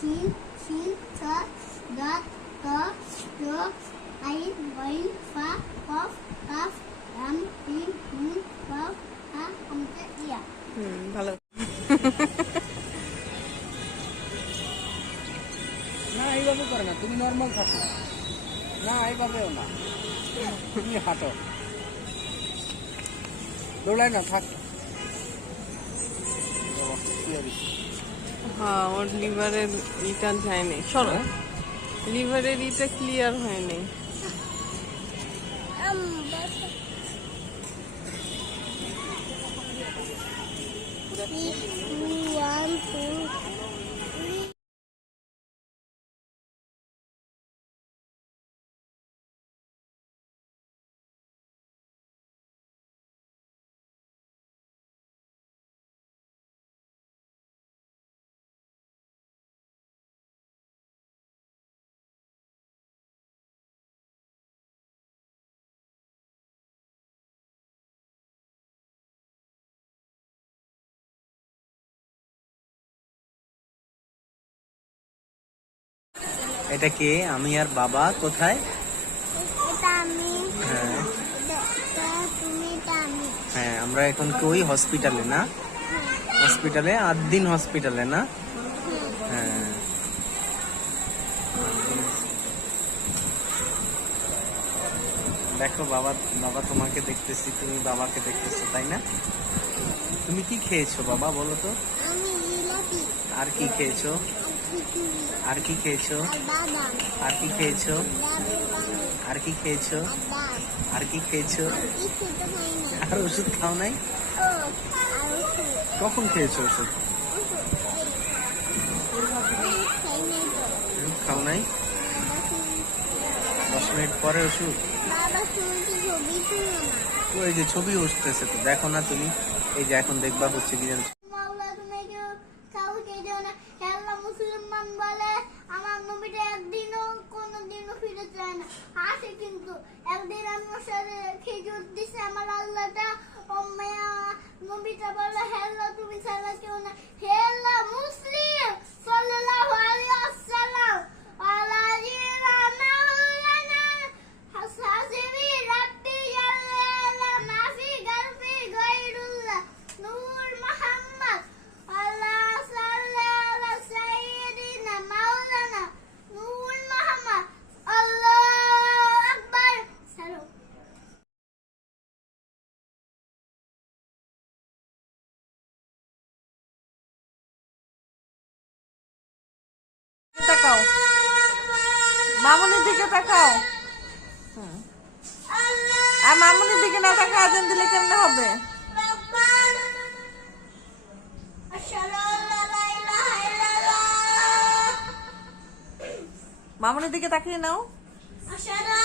C C ச த த ட ஐ வை ஃப பஃப் கஃப் ரம் டி மு ப ஹ ஹம்ச இயா হুম ভালো না এইভাবে করে না তুমি নর্মাল থাকো না এইভাবেও না তুমি হাঁটো দৌড়ায় না থাক হ্যাঁ ওর লিভারের ইটা যায়নি। সরো? লিভারের ইটা ক্লিয়ার হয়নি। One, two, এটা কে? আমি আর বাবা কোথায়? হ্যাঁ। হ্যাঁ আমরা এখন কই? হসপিটালে না? হসপিটালে? আট দিন হসপিটালে না? হ্যাঁ। দেখো বাবা বাবা তোমাকে দেখতেছি তুমি বাবাকে দেখতেছো তাই না? তুমি কি খেয়েছো বাবা বলো তো? আর কি খেয়েছো? আর কি খেয়েছো? আর কি খেয়েছো? আর কি খেয়েছো? আর কি খেয়েছো? আর ওষুধ খাও নাই? কখন খেয়েছো ওষুধ? খাও নাই? দশ মিনিট পরে ওষুধ? ওই যে ছবি উঠতেছে তো, দেখো না তুমি? এই যে এখন দেখবা হচ্ছে কি তাকাও। মামুনির দিকে তাকাও। আর মামুনির দিকে না তাকা আজান দিলে কেমনে হবে? মামুনির দিকে তাকিয়ে নাও। আশহাদু